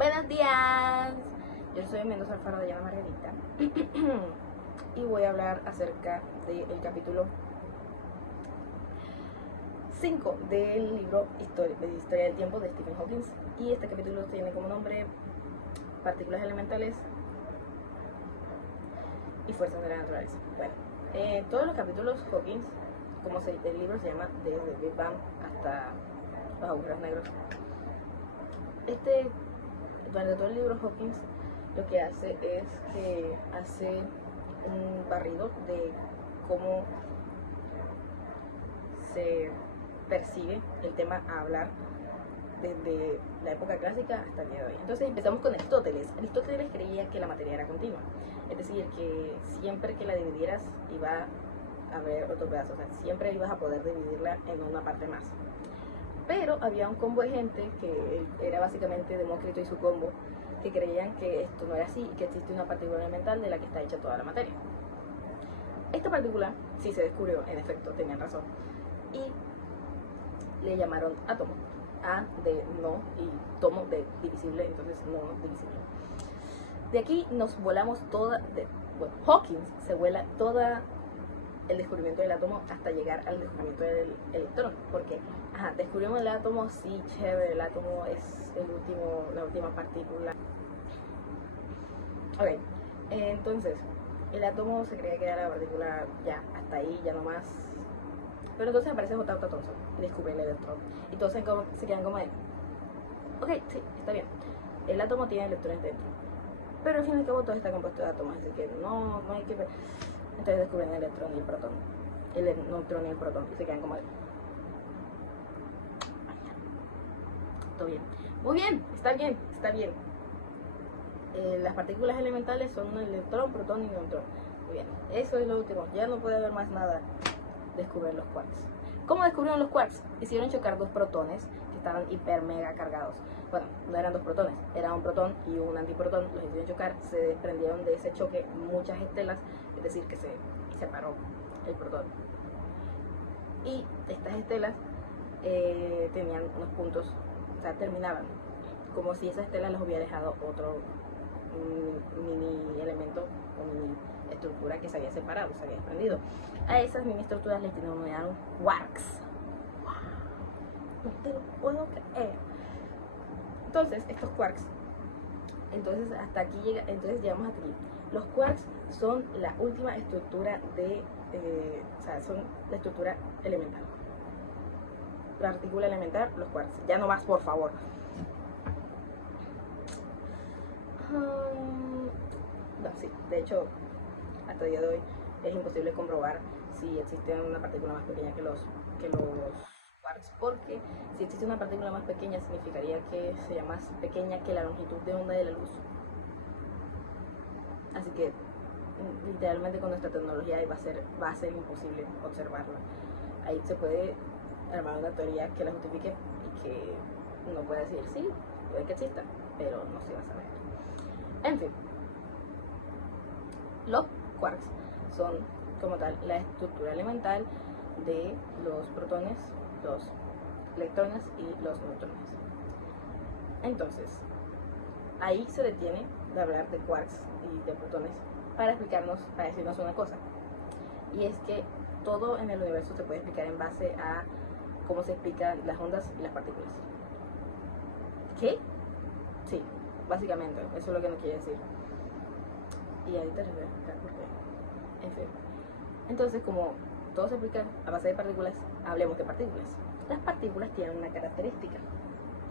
Buenos días, yo soy Mendoza Alfaro de Llana Margarita y voy a hablar acerca del capítulo 5 del libro Historia del Tiempo de Stephen Hawking. Y este capítulo tiene como nombre Partículas Elementales y Fuerzas de la Naturaleza. Bueno, todos los capítulos Hawking, el libro se llama desde Big Bang hasta los agujeros negros. Durante todo el libro Hawking lo que hace es que hace un barrido de cómo se percibe el tema a hablar desde la época clásica hasta el día de hoy. Entonces empezamos con Aristóteles. Aristóteles creía que la materia era continua, es decir, que siempre que la dividieras iba a haber otro pedazo, o sea, siempre ibas a poder dividirla en una parte más. Pero había un combo de gente que era básicamente Demócrito y su combo, que creían que esto no era así y que existe una partícula elemental de la que está hecha toda la materia. Esta partícula sí se descubrió, en efecto, tenían razón, y le llamaron átomo. A de no y tomo de divisible, entonces no divisible. De aquí nos volamos Hawking se vuela toda el descubrimiento del átomo hasta llegar al descubrimiento del electrón, porque descubrimos el átomo, sí, chévere, el átomo es la última partícula. Ok, entonces el átomo se creía que era la partícula ya, hasta ahí, ya no más. Pero entonces aparece J.J. Thomson y descubre el electrón, y todos se quedan como de, ok, sí, está bien, el átomo tiene electrones dentro, pero al fin y al cabo todo está compuesto de átomos, así que no hay que ver. Entonces descubren el electrón y el protón, el neutrón y el protón, y se quedan como de, todo bien, muy bien, está bien, está bien. Las partículas elementales son un electrón, protón y neutrón. Muy bien, eso es lo último, ya no puede haber más nada. Descubren los quarks. ¿Cómo descubrieron los quarks? Hicieron chocar dos protones que estaban hiper mega cargados. Bueno, no eran dos protones, era un protón y un antiprotón. Los hicieron chocar, se desprendieron de ese choque muchas estelas, es decir, que se separó el protón. Y estas estelas tenían unos puntos, o sea, terminaban como si esas estelas las hubiera dejado otro mini elemento o mini estructura que se había separado, se había desprendido. A esas mini estructuras les denominaron quarks. No te lo puedo creer. Entonces, estos quarks, hasta aquí llegamos hasta aquí. Los quarks son la última estructura son la estructura elemental. La partícula elemental, los quarks. Ya no más, por favor. No, sí, de hecho, hasta el día de hoy es imposible comprobar si existe una partícula más pequeña que los quarks, porque si existe una partícula más pequeña significaría que sería más pequeña que la longitud de onda de la luz. Así que literalmente con nuestra tecnología va a ser imposible observarla. Ahí se puede armar una teoría que la justifique y que uno puede decir sí, puede que exista, pero no se va a saber. En fin, los quarks son como tal la estructura elemental de los protones, los electrones y los neutrones. Entonces, ahí se detiene de hablar de quarks y de protones para decirnos una cosa, y es que todo en el universo se puede explicar en base a cómo se explican las ondas y las partículas. ¿Qué? Sí, básicamente, eso es lo que nos quiere decir. Y ahorita les voy a explicar por qué. En fin. Entonces, como todo se explica a base de partículas, hablemos de partículas. Las partículas tienen una característica,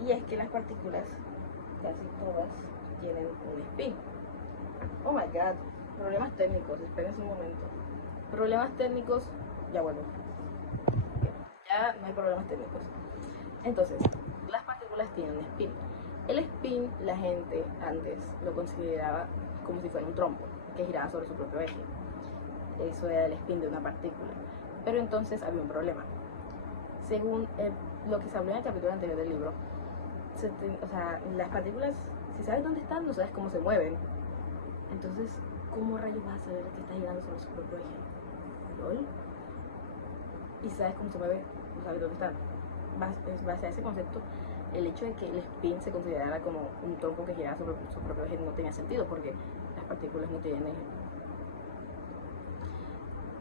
y es que las partículas, casi todas, tienen un spin. Oh my god, problemas técnicos, espérense un momento. Problemas técnicos, ya vuelvo. Ya no hay problemas técnicos. Entonces, las partículas tienen un spin. El spin, la gente antes lo consideraba como si fuera un trompo que giraba sobre su propio eje. Eso era el spin de una partícula. Pero entonces había un problema. Según lo que se habló en el capítulo anterior del libro, las partículas, si sabes dónde están, no sabes cómo se mueven. Entonces, ¿cómo rayos vas a saber que está girando sobre su propio eje? ¿Lol? Y si sabes cómo se mueve, no sabes dónde están. Base a ese concepto, el hecho de que el spin se considerara como un trompo que giraba sobre su propio eje no tenía sentido, porque las partículas no tienen eje.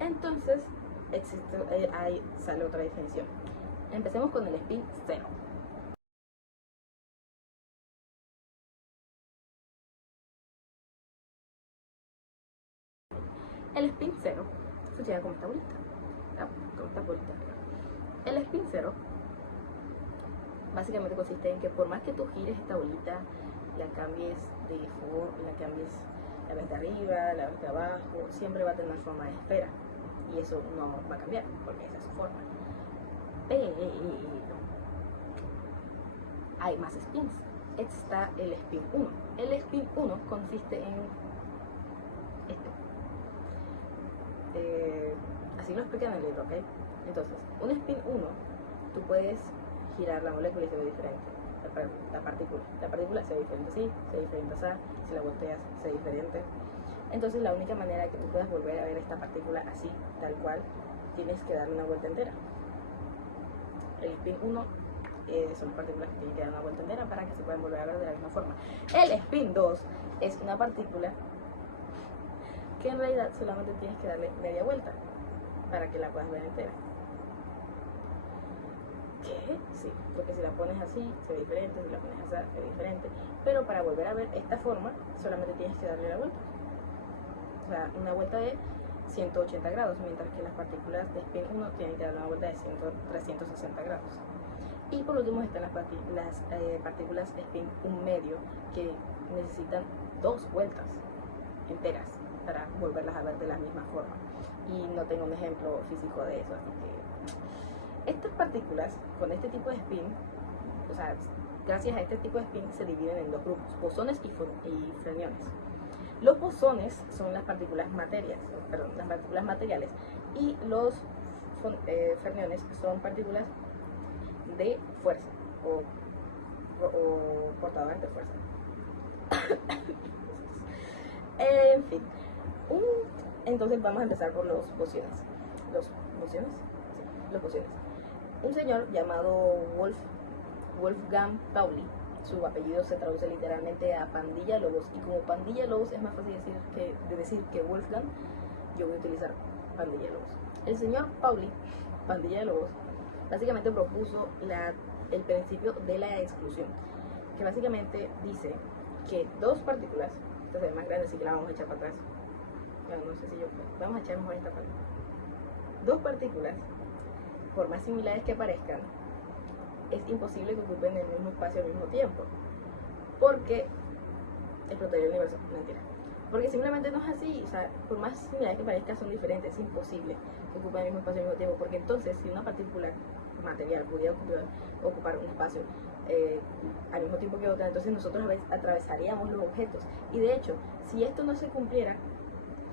Entonces, ahí sale otra definición. Empecemos con el spin 0. El spin 0 funciona como esta bolita, como esta bolita. El spin 0 básicamente consiste en que por más que tú gires esta bolita, la cambies de forma, la ves de arriba, la ves de abajo, siempre va a tener forma de esfera. Y eso no va a cambiar, porque esa es su forma. Pero hay más spins. Está el spin 1. El spin 1 consiste en esto. Así lo explican en el libro, ¿ok? Entonces, un spin 1, tú puedes girar la molécula y se ve diferente. La partícula se ve diferente así, se ve diferente así, si la volteas se ve diferente. Entonces la única manera de que tú puedas volver a ver esta partícula así, tal cual, tienes que darle una vuelta entera. El spin 1 son partículas que tienen que dar una vuelta entera para que se puedan volver a ver de la misma forma. El spin 2 es una partícula que en realidad solamente tienes que darle media vuelta para que la puedas ver entera. ¿Qué? Sí, porque si la pones así se ve diferente, si la pones así se ve diferente, pero para volver a ver esta forma solamente tienes que darle la vuelta. O sea, una vuelta de 180 grados, mientras que las partículas de spin 1 tienen que dar una vuelta de 360 grados. Y por último están las partículas de spin 1 medio, que necesitan 2 vueltas enteras para volverlas a ver de la misma forma. Y no tengo un ejemplo físico de eso, así que estas partículas con este tipo de spin, o sea, gracias a este tipo de spin se dividen en dos grupos, bosones y fermiones. Los bosones son las partículas materiales y los fermiones son partículas de fuerza o portadoras de fuerza. En fin, entonces vamos a empezar por los bosones. ¿Los bosones? Sí, los bosones. Un señor llamado Wolfgang Pauli, su apellido se traduce literalmente a pandilla lobos, y como pandilla lobos es más fácil de decir que Wolfgang, yo voy a utilizar pandilla lobos. El señor Pauli, pandilla de lobos, básicamente propuso el principio de la exclusión, que básicamente dice que dos partículas, esta es más grande, así que la vamos a echar para atrás. Bueno, no sé si vamos a echar mejor esta parte. Dos partículas, por más similares que parezcan, es imposible que ocupen el mismo espacio al mismo tiempo, porque explotaría el universo. Mentira, porque simplemente no es así. O sea, por más similares que parezcan, son diferentes. Es imposible que ocupen el mismo espacio al mismo tiempo, porque entonces si una partícula material pudiera ocupar un espacio al mismo tiempo que otra, entonces nosotros atravesaríamos los objetos, y de hecho, si esto no se cumpliera,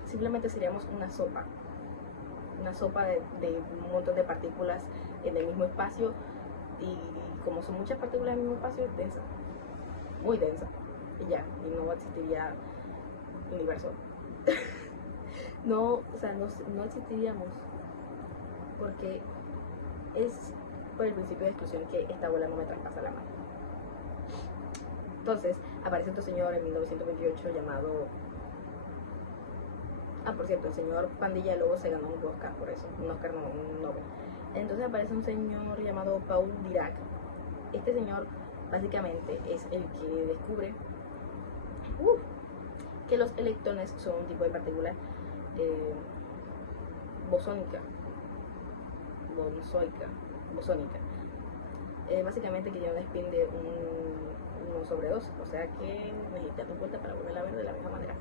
simplemente seríamos una sopa de un montón de partículas en el mismo espacio, y como son muchas partículas en el mismo espacio, es densa, muy densa, y ya, y no existiría universo. No, o sea, no existiríamos, porque es por el principio de exclusión que esta bola no me traspasa la mano. Entonces aparece otro señor en 1928 llamado... por cierto, el señor Pandilla de Lobos se ganó un Oscar por eso, un Oscar no, un Nobel. Entonces aparece un señor llamado Paul Dirac. Este señor básicamente es el que descubre que los electrones son un tipo de partícula bosónica. Básicamente que tiene un spin de 1 sobre 2, o sea que necesitas tu vuelta para volver a ver de la misma manera.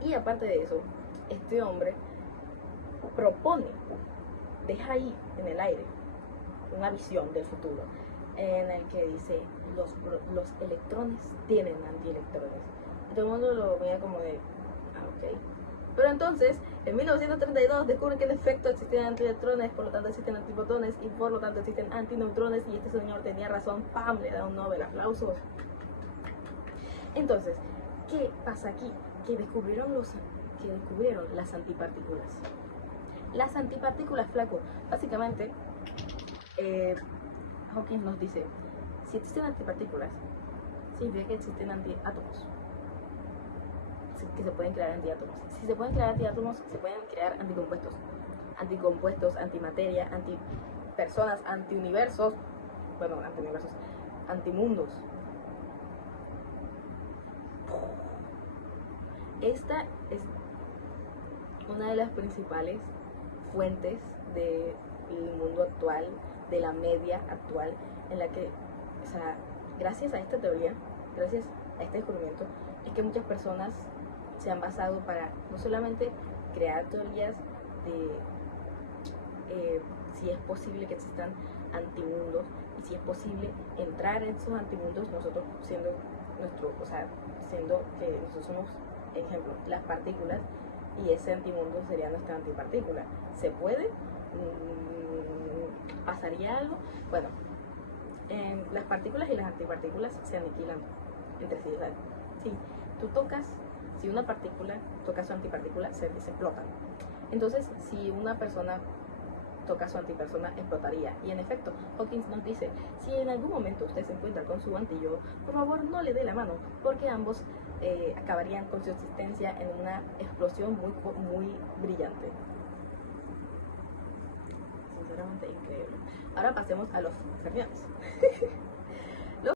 Y aparte de eso, este hombre propone, deja ahí en el aire una visión del futuro en el que dice los electrones tienen antielectrones. Y todo el mundo lo mira como de, ok. Pero entonces, en 1932 descubre que en efecto existen antielectrones, por lo tanto existen antiprotones y por lo tanto existen antineutrones, y este señor tenía razón. ¡Pam! Le da un Nobel, aplausos. Entonces, ¿qué pasa aquí? Que descubrieron las antipartículas. Las antipartículas, flaco, básicamente Hawking nos dice, si existen antipartículas, significa que existen antiátomos, que se pueden crear antiátomos. Si se pueden crear antiátomos, se pueden crear anticompuestos, antimateria, antipersonas, antiuniversos, antimundos. Esta es una de las principales fuentes del mundo actual, de la media actual, en la que, o sea, gracias a esta teoría, gracias a este descubrimiento, es que muchas personas se han basado para no solamente crear teorías de si es posible que existan antimundos y si es posible entrar en esos antimundos nosotros siendo que nosotros somos, ejemplo, las partículas, y ese antimundo sería nuestra antipartícula. ¿Se puede? ¿Pasaría algo? Bueno, las partículas y las antipartículas se aniquilan entre sí. Si una partícula toca su antipartícula, se explotan. Entonces, si una persona toca su antipersona, explotaría. Y en efecto, Hawking nos dice, si en algún momento usted se encuentra con su anti-yo, por favor no le dé la mano, porque ambos acabarían con su existencia en una explosión muy brillante. Sinceramente increíble. Ahora pasemos a los fermiones. Los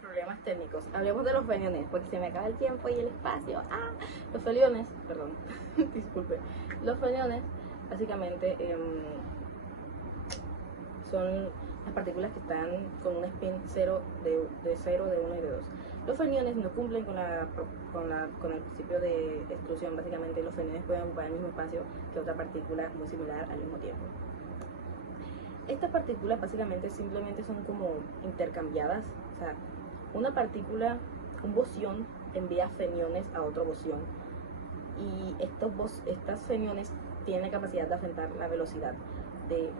problemas técnicos. Hablemos de los fermiones, porque se me acaba el tiempo y el espacio. Los fermiones, perdón, disculpe. Los fermiones básicamente son las partículas que están con un spin 0 de 0, de 1 y de 2. Los fermiones no cumplen con el principio de exclusión. Básicamente los fermiones pueden ocupar el mismo espacio que otra partícula muy similar al mismo tiempo. Estas partículas básicamente simplemente son como intercambiadas. O sea, una partícula, un bosión, envía fermiones a otro bosión, y estas fermiones tienen la capacidad de afectar la velocidad de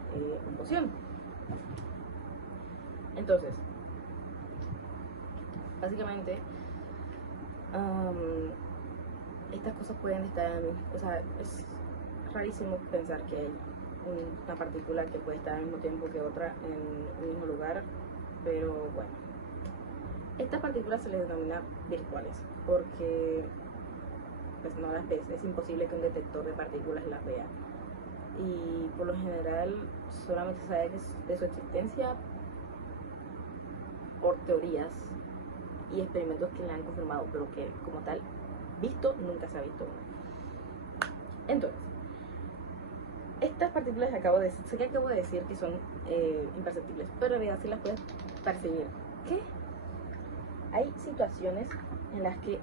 un bosión. Entonces, básicamente, estas cosas pueden estar, o sea, es rarísimo pensar que hay una partícula que puede estar al mismo tiempo que otra en un mismo lugar, pero bueno. Estas partículas se les denomina virtuales porque pues no las ves, es imposible que un detector de partículas las vea, y por lo general solamente se sabe de su existencia por teorías y experimentos que la han confirmado, pero que como tal visto nunca se ha visto. Entonces, estas partículas que acabo de decir que son imperceptibles, pero en realidad sí las puedes percibir. ¿Qué? Hay situaciones en las que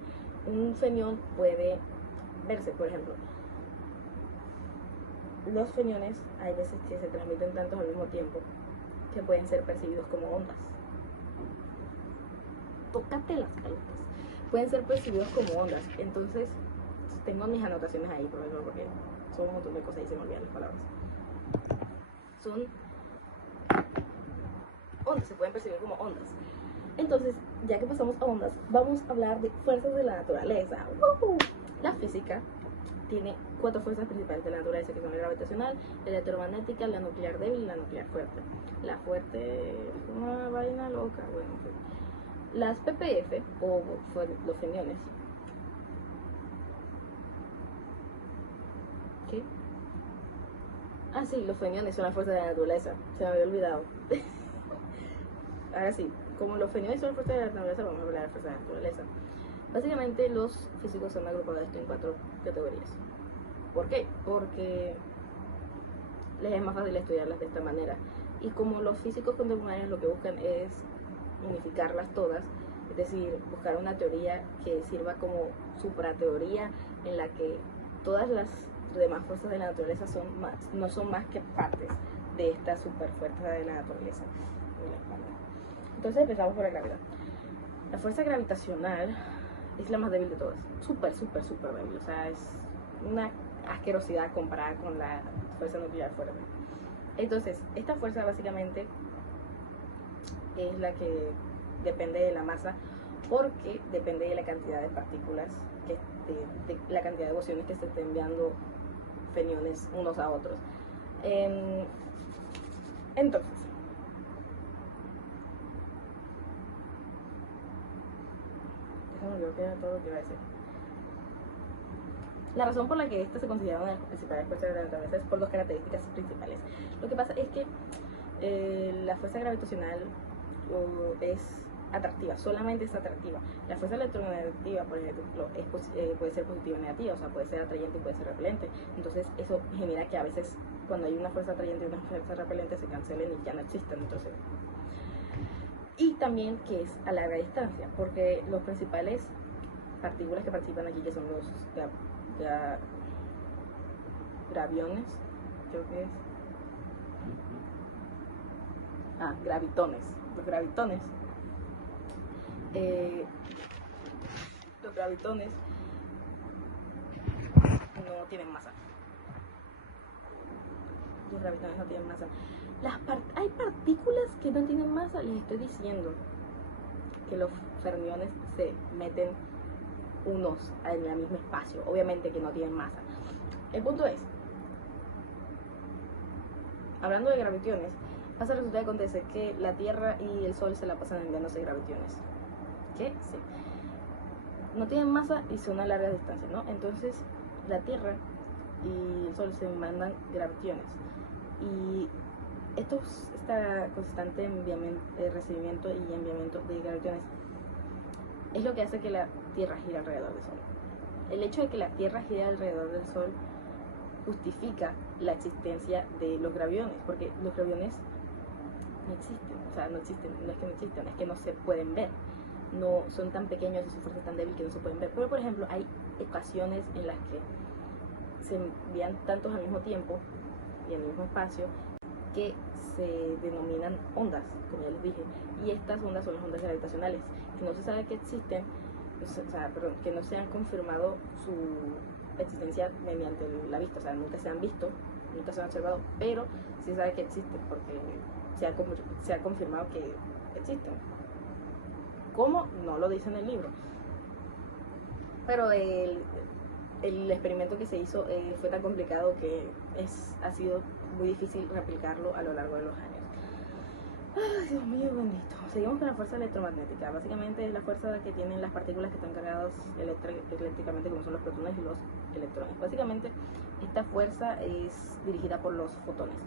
un fermión puede verse. Por ejemplo, los fermiones hay veces que se transmiten tantos al mismo tiempo que pueden ser percibidos como ondas. Tócate las calotas. Pueden ser percibidos como ondas. Entonces, tengo mis anotaciones ahí, por ejemplo, porque son un montón de cosas y se me olvidan las palabras. Son ondas, se pueden percibir como ondas. Entonces, ya que pasamos a ondas, vamos a hablar de fuerzas de la naturaleza. La física tiene 4 fuerzas principales de la naturaleza, que son la gravitacional, la electromagnética, la nuclear débil y la nuclear fuerte. La fuerte es una vaina loca. Bueno, las PPF, o los fermiones. ¿Qué? Sí, los fermiones son las fuerzas de la naturaleza. Se me había olvidado. Ahora sí, como los fermiones son las fuerzas de la naturaleza, vamos a hablar de las fuerzas de la naturaleza. Básicamente los físicos han agrupado esto en 4 categorías. ¿Por qué? Porque les es más fácil estudiarlas de esta manera. Y como los físicos contemporáneos lo que buscan es unificarlas todas, es decir, buscar una teoría que sirva como suprateoría en la que todas las demás fuerzas de la naturaleza no son más que partes de esta superfuerza de la naturaleza. Entonces empezamos por la gravedad. La fuerza gravitacional es la más débil de todas, súper débil, o sea, es una asquerosidad comparada con la fuerza nuclear fuerte. Entonces, esta fuerza básicamente es la que depende de la masa, porque depende de la cantidad de partículas, de la cantidad de bosones que se estén enviando fermiones unos a otros. Entonces, me olvidó que era todo lo que iba a decir. La razón por la que esta se considera una de las principales fuerzas de la naturaleza es por dos características principales. Lo que pasa es que la fuerza gravitacional es atractiva, solamente es atractiva. La fuerza electronegativa, por ejemplo, puede ser positiva o negativa, o sea, puede ser atrayente y puede ser repelente. Entonces eso genera que a veces cuando hay una fuerza atrayente y una fuerza repelente se cancelen y ya no existen. Entonces, y también que es a larga distancia, porque los principales partículas que participan aquí, que son los graviones, creo que es gravitones. Los gravitones no tienen masa. Los gravitones no tienen masa. Hay partículas que no tienen masa. Les estoy diciendo que los fermiones se meten unos en el mismo espacio, obviamente que no tienen masa. El punto es, hablando de gravitiones, resulta que acontece que la Tierra y el Sol se la pasan enviándose gravitiones. ¿Qué? Sí. No tienen masa y son a larga distancia, ¿no? Entonces la Tierra y el Sol se mandan gravitiones. Y este constante recibimiento y enviamiento de gravitiones es lo que hace que la Tierra gire alrededor del Sol. El hecho de que la Tierra gire alrededor del Sol justifica la existencia de los graviones, porque los graviones no existen, o sea, no existen, no es que no existen, es que no se pueden ver, no son tan pequeños y su fuerza es tan débil que no se pueden ver. Pero por ejemplo hay ocasiones en las que se envían tantos al mismo tiempo y en el mismo espacio que se denominan ondas, como ya les dije, y estas ondas son las ondas gravitacionales, que no se sabe que existen, que no se han confirmado su existencia mediante la vista, o sea, nunca se han visto, nunca se han observado, pero sí se sabe que existen porque se ha confirmado que existen. ¿Cómo? No lo dice en el libro, pero el experimento que se hizo fue tan complicado que ha sido muy difícil replicarlo a lo largo de los años. Ay, Dios mío bendito. Seguimos con la fuerza electromagnética. Básicamente es la fuerza que tienen las partículas que están cargadas eléctricamente, como son los protones y los electrones. Básicamente esta fuerza es dirigida por los fotones.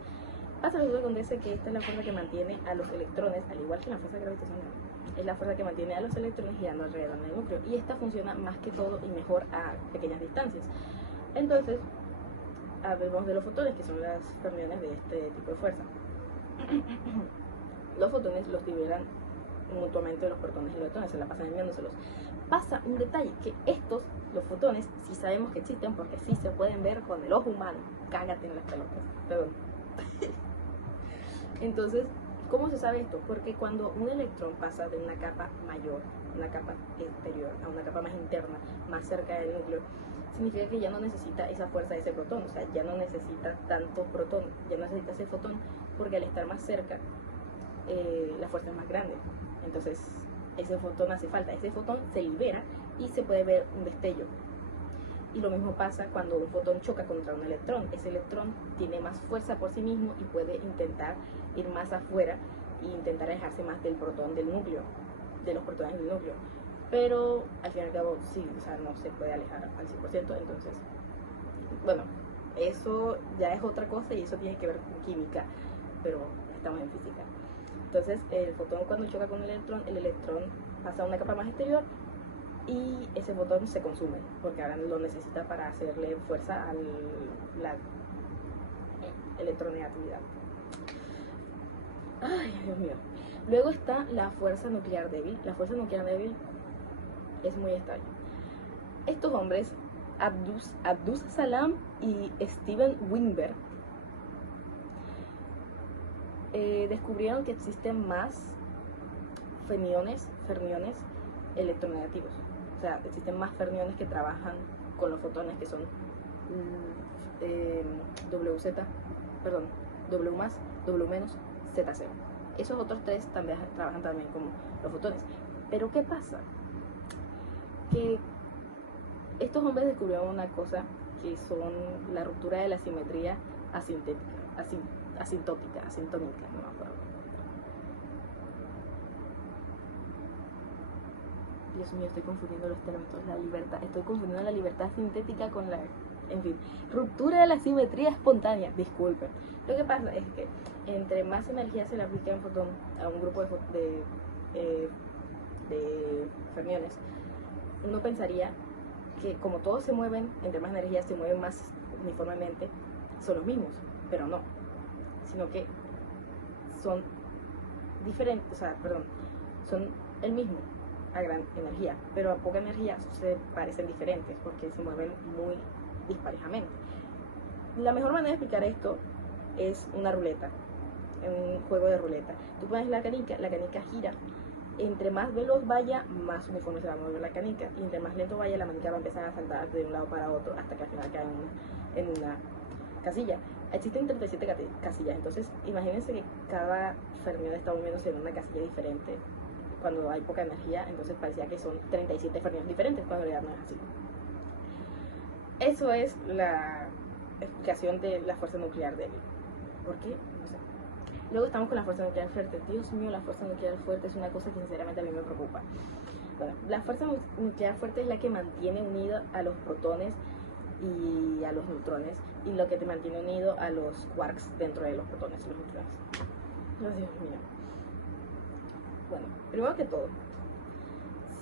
Pasa lo que acontece que esta es la fuerza que mantiene a los electrones, al igual que la fuerza gravitacional, es la fuerza que mantiene a los electrones girando alrededor del núcleo, y esta funciona más que todo y mejor a pequeñas distancias. Entonces hablemos de los fotones, que son las fermiones de este tipo de fuerza. Los fotones los liberan mutuamente los protones y los electrones, se la pasan enviándoselos. Pasa un detalle, que los fotones, sí sabemos que existen porque sí se pueden ver con el ojo humano. Cágate en las pelotas, perdón. Entonces, ¿cómo se sabe esto? Porque cuando un electrón pasa de una capa mayor, una capa exterior, a una capa más interna, más cerca del núcleo, significa que ya no necesita esa fuerza de ese protón, o sea, ya no necesita tanto protón, ya no necesita ese fotón, porque al estar más cerca, la fuerza es más grande. Entonces, ese fotón hace falta, ese fotón se libera y se puede ver un destello. Y lo mismo pasa cuando un fotón choca contra un electrón. Ese electrón tiene más fuerza por sí mismo y puede intentar ir más afuera e intentar alejarse más del protón del núcleo, de los protones del núcleo. Pero al fin y al cabo sí, o sea, no se puede alejar al 100%. Entonces, bueno, eso ya es otra cosa y eso tiene que ver con química, pero estamos en física. Entonces, el fotón cuando choca con el electrón pasa a una capa más exterior y ese fotón se consume porque ahora lo necesita para hacerle fuerza a la electronegatividad. Ay, Dios mío. Luego está la fuerza nuclear débil. La fuerza nuclear débil es muy extraña. Estos hombres, Abdus Salam y Steven Weinberg, descubrieron que existen más fermiones electronegativos. O sea, existen más fermiones que trabajan con los fotones, que son W más, W menos, Z0. Esos otros tres también trabajan también con los fotones. Pero ¿qué pasa? Que estos hombres descubrieron una cosa que son la ruptura de la simetría asintótica, no me acuerdo. Dios mío, estoy confundiendo los términos. La libertad, estoy confundiendo la libertad sintética con la, en fin, ruptura de la simetría espontánea. Disculpen. Lo que pasa es que entre más energía se le aplica en fotón a un grupo de fermiones, uno pensaría que como todos se mueven, entre más energía se mueven más uniformemente, son los mismos, pero no, sino que son diferentes, o sea, perdón, son el mismo a gran energía, pero a poca energía se parecen diferentes porque se mueven muy disparejamente. La mejor manera de explicar esto es una ruleta, un juego de ruleta. Tú pones la canica gira. Entre más veloz vaya, más uniforme se va a mover la canica, y entre más lento vaya, la canica va a empezar a saltar de un lado para otro hasta que al final cae en una casilla. Existen 37 casillas, entonces imagínense que cada fermión está moviéndose en una casilla diferente cuando hay poca energía, entonces parecía que son 37 fermiones diferentes, cuando en realidad no es así. Eso es la explicación de la fuerza nuclear débil. ¿Por qué? No sé. Luego estamos con la fuerza nuclear fuerte. Dios mío, la fuerza nuclear fuerte es una cosa que sinceramente a mí me preocupa. Bueno, la fuerza nuclear fuerte es la que mantiene unido a los protones y a los neutrones, y lo que te mantiene unido a los quarks dentro de los protones y los neutrones. Oh, Dios mío. Bueno, primero que todo,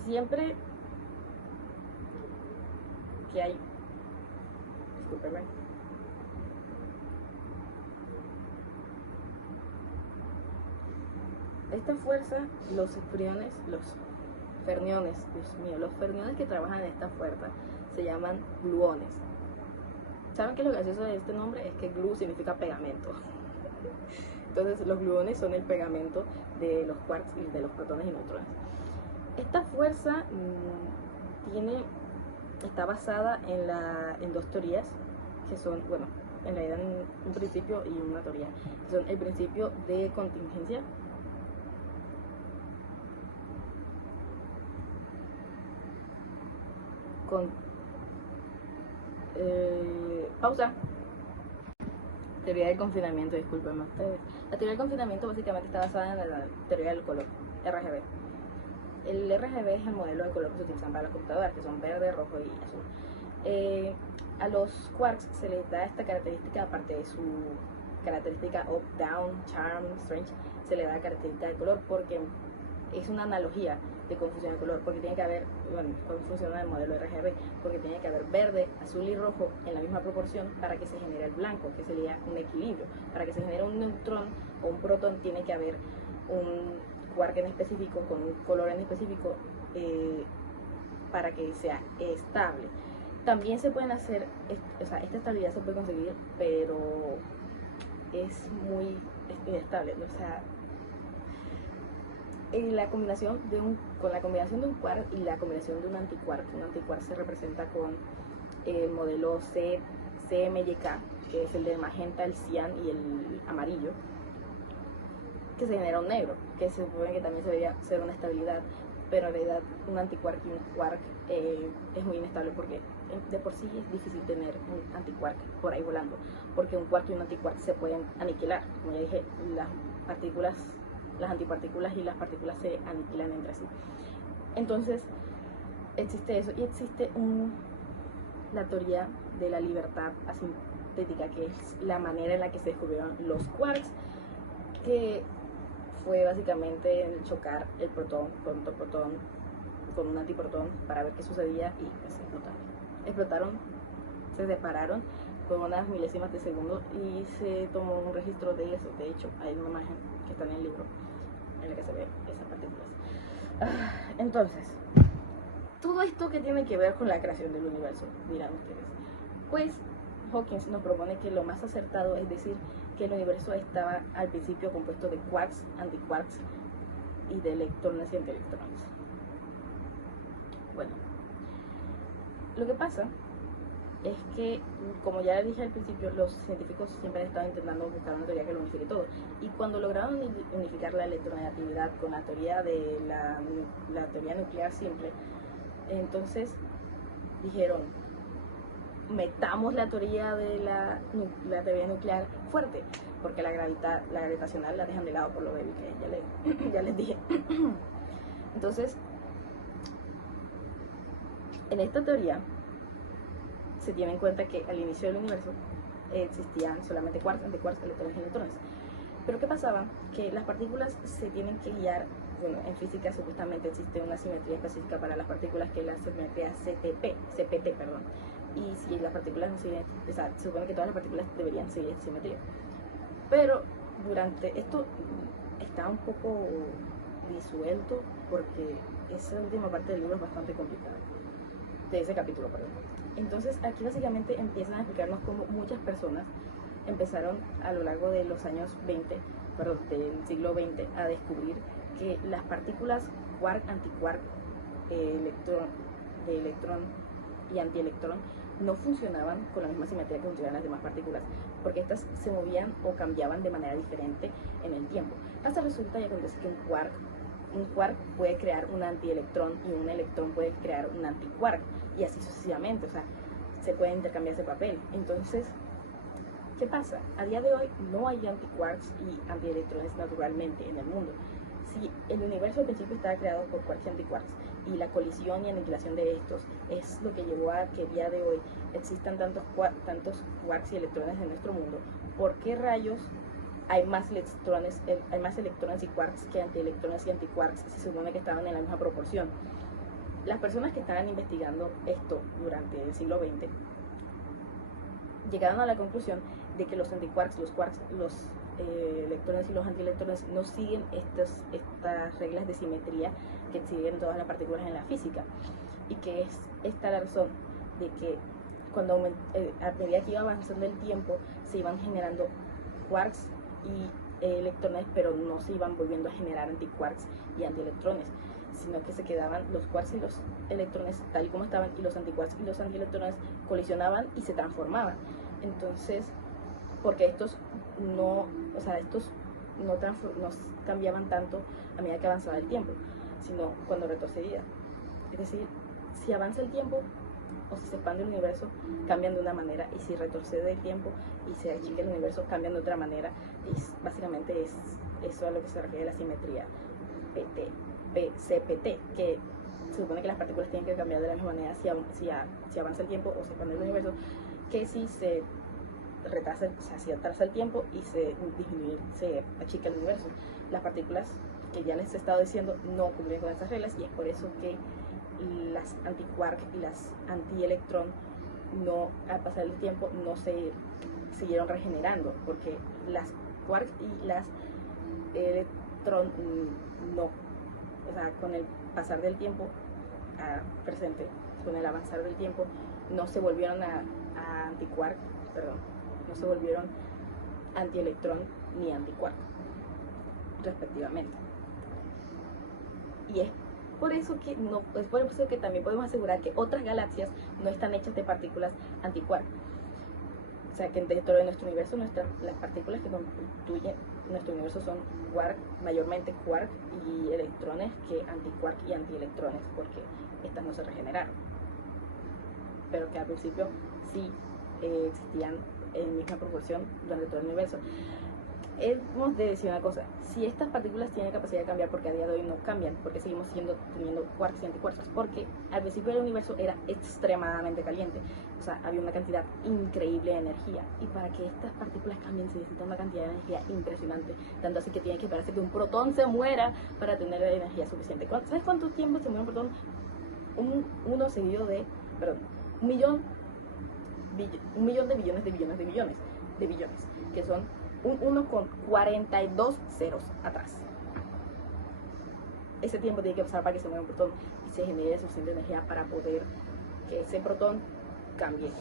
siempre que hay... Discúlpeme. Esta fuerza, los fermiones, Dios mío, los fermiones que trabajan en esta fuerza se llaman gluones. ¿Saben qué es lo gracioso de este nombre? Es que glue significa pegamento. Entonces los gluones son el pegamento de los quarks y de los protones y neutrones. Esta fuerza está basada en dos teorías que son, bueno, en realidad un principio y una teoría. Son el principio de contingencia, pausa. Teoría del confinamiento, discúlpenme ustedes. La teoría del confinamiento básicamente está basada en la teoría del color, RGB. El RGB es el modelo de color que se utilizan para las computadoras, que son verde, rojo y azul. A los quarks se les da esta característica, aparte de su característica up, down, charm, strange, se le da característica de color porque es una analogía de cómo funciona el color, porque tiene que haber, bueno, cómo funciona el modelo RGB, porque tiene que haber verde, azul y rojo en la misma proporción para que se genere el blanco, que sería un equilibrio. Para que se genere un neutrón o un protón tiene que haber un quark en específico con un color en específico para que sea estable. También se pueden hacer, o sea, esta estabilidad se puede conseguir, pero es muy inestable, o sea, la combinación con la combinación de un quark y la combinación de un antiquark se representa con el modelo CMYK, que es el de magenta, el cian y el amarillo, que se genera un negro, que se supone que también se debería ser una estabilidad, pero en realidad un antiquark y un quark es muy inestable, porque de por sí es difícil tener un antiquark por ahí volando, porque un quark y un antiquark se pueden aniquilar. Como ya dije, las antipartículas y las partículas se aniquilan entre sí. Entonces existe eso, y existe la teoría de la libertad asintética, que es la manera en la que se descubrieron los quarks, que fue básicamente el chocar el protón con otro protón con un antiprotón para ver qué sucedía, y pues explotaron, se separaron por unas milésimas de segundo, y se tomó un registro de eso. De hecho, hay una imagen que está en el libro en la que se ve esas partículas. Entonces, todo esto que tiene que ver con la creación del universo, dirán ustedes. Pues Hawking nos propone que lo más acertado es decir que el universo estaba al principio compuesto de quarks, antiquarks y de electrones y antielectrones. Bueno, lo que pasa es que, como ya dije al principio, los científicos siempre han estado intentando buscar una teoría que lo unifique todo, y cuando lograron unificar la electronegatividad con la teoría de la teoría nuclear simple, entonces dijeron, metamos la teoría de la teoría nuclear fuerte, porque la gravitacional la dejan de lado por lo débil que ya les dije. Entonces En esta teoría se tiene en cuenta que al inicio del universo existían solamente quarks, antiquarks, electrones y neutrones. Pero ¿qué pasaba? Que las partículas se tienen que guiar, bueno, en física supuestamente existe una simetría específica para las partículas que es la simetría CPT, perdón. Y si las partículas no siguen, o sea, se supone que todas las partículas deberían seguir esta simetría. Pero durante esto está un poco disuelto porque esa última parte del libro es bastante complicada, de ese capítulo, perdón. Entonces aquí básicamente empiezan a explicarnos cómo muchas personas empezaron a lo largo de los años 20, perdón, del siglo XX a descubrir que las partículas quark, antiquark, de electrón y antielectrón no funcionaban con la misma simetría que funcionaban las demás partículas, porque estas se movían o cambiaban de manera diferente en el tiempo. Hasta resulta y acontece que un quark puede crear un antielectrón y un electrón puede crear un antiquark, y así sucesivamente, o sea, se puede intercambiar ese papel. Entonces, ¿qué pasa? A día de hoy no hay antiquarks y antielectrones naturalmente en el mundo. Si el universo al principio estaba creado por quarks y antiquarks, y la colisión y aniquilación de estos es lo que llevó a que a día de hoy existan tantos quarks y electrones en nuestro mundo, ¿por qué rayos hay más electrones y quarks que antielectrones y antiquarks si se supone que estaban en la misma proporción? Las personas que estaban investigando esto durante el siglo XX llegaron a la conclusión de que los antiquarks, los quarks, los electrones y los antielectrones no siguen estas reglas de simetría que siguen todas las partículas en la física, y que es esta la razón de que cuando a medida que iba avanzando el tiempo se iban generando quarks y electrones, pero no se iban volviendo a generar antiquarks y antielectrones, sino que se quedaban los quarks y los electrones tal y como estaban, y los antiquarks y los antielectrones colisionaban y se transformaban. Entonces, porque estos no cambiaban tanto a medida que avanzaba el tiempo, sino cuando retrocedía. Es decir, si avanza el tiempo o si se expande el universo, cambian de una manera, y si retrocede el tiempo y se achica el universo, cambian de otra manera. Y básicamente es eso a lo que se refiere la simetría CPT, que se supone que las partículas tienen que cambiar de la misma manera si avanza el tiempo o se expande el universo, que si se retrasa, o sea, si atrasa el tiempo y se achica el universo. Las partículas que ya les he estado diciendo no cumplen con esas reglas, y es por eso que las antiquark y las antielectrón no, al pasar el tiempo, no se siguieron regenerando, porque las quark y las electrón no, o sea, con el pasar del tiempo presente, con el avanzar del tiempo, no se volvieron a antiquark, perdón, no se volvieron antielectrón ni antiquark, respectivamente. Y es por eso que también podemos asegurar que otras galaxias no están hechas de partículas antiquark. O sea, que dentro de nuestro universo, las partículas que constituyen nuestro universo son mayormente quark y electrones, que antiquark y antielectrones, porque estas no se regeneraron, pero que al principio sí existían en misma proporción durante todo el universo. Hemos de decir una cosa: si estas partículas tienen capacidad de cambiar, porque a día de hoy no cambian, porque seguimos teniendo quarks y antiquarks, porque al principio del universo era extremadamente caliente, o sea, había una cantidad increíble de energía, y para que estas partículas cambien se necesita una cantidad de energía impresionante, tanto así que tiene que esperarse que un protón se muera para tener energía suficiente. ¿Sabes cuánto tiempo se muere un protón? Un millón de billones de billones, que son un 1 con 42 ceros atrás. Ese tiempo tiene que pasar para que se mueva un protón y se genere suficiente energía para poder que ese protón cambie,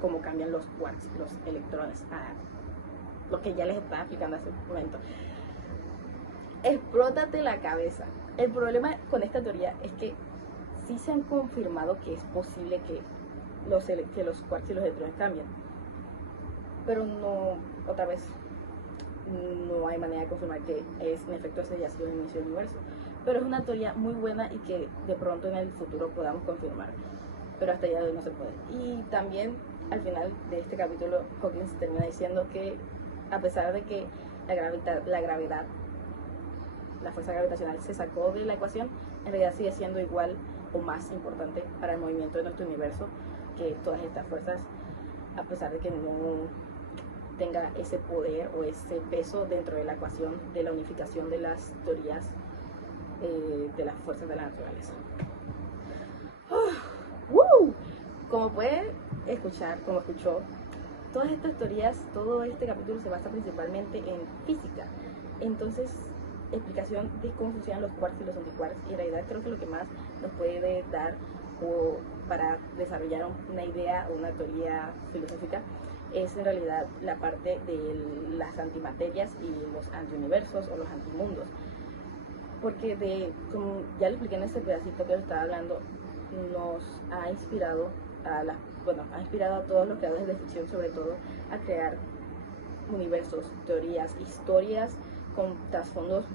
como cambian los quarks, los electrones, lo que ya les estaba explicando hace un momento. Explótate la cabeza. El problema con esta teoría es que sí se han confirmado que es posible que los quarks y los electrones cambien, pero no, otra vez, no hay manera de confirmar que en efecto ese haya sido el inicio del universo. Pero es una teoría muy buena y que de pronto en el futuro podamos confirmar, pero hasta ya no se puede. Y también al final de este capítulo Hawkins termina diciendo que a pesar de que la fuerza gravitacional se sacó de la ecuación, en realidad sigue siendo igual o más importante para el movimiento de nuestro universo que todas estas fuerzas, a pesar de que no tenga ese poder o ese peso dentro de la ecuación de la unificación de las teorías de las fuerzas de la naturaleza. Como puede escuchar, como escuchó, todas estas teorías, todo este capítulo se basa principalmente en física. Entonces, explicación de cómo funcionan los quarks y los antiquarks, y en realidad creo que lo que más nos puede dar o para desarrollar una idea o una teoría filosófica es en realidad la parte de las antimaterias y los antiuniversos o los antimundos, porque como ya lo expliqué en ese pedacito que os estaba hablando, nos ha inspirado ha inspirado a todos los creadores de ficción, sobre todo, a crear universos, teorías, historias con trasfondos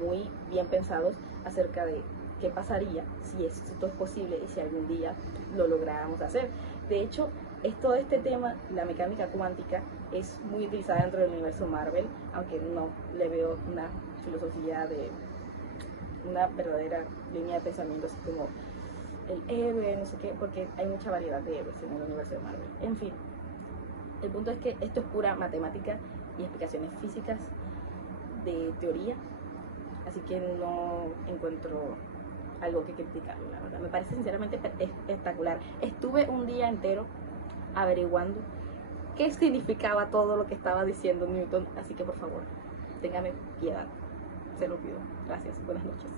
muy bien pensados acerca de qué pasaría si esto es posible y si algún día lo lográramos hacer. De hecho, todo este tema, la mecánica cuántica, es muy utilizada dentro del universo Marvel, aunque no le veo una filosofía de una verdadera línea de pensamiento así como el héroe, no sé qué, porque hay mucha variedad de héroes en el universo de Marvel. En fin, el punto es que esto es pura matemática y explicaciones físicas de teoría, así que no encuentro algo que criticarlo, la verdad. Me parece sinceramente espectacular. Estuve un día entero averiguando qué significaba todo lo que estaba diciendo Newton, así que por favor, téngame piedad, se lo pido. Gracias, buenas noches.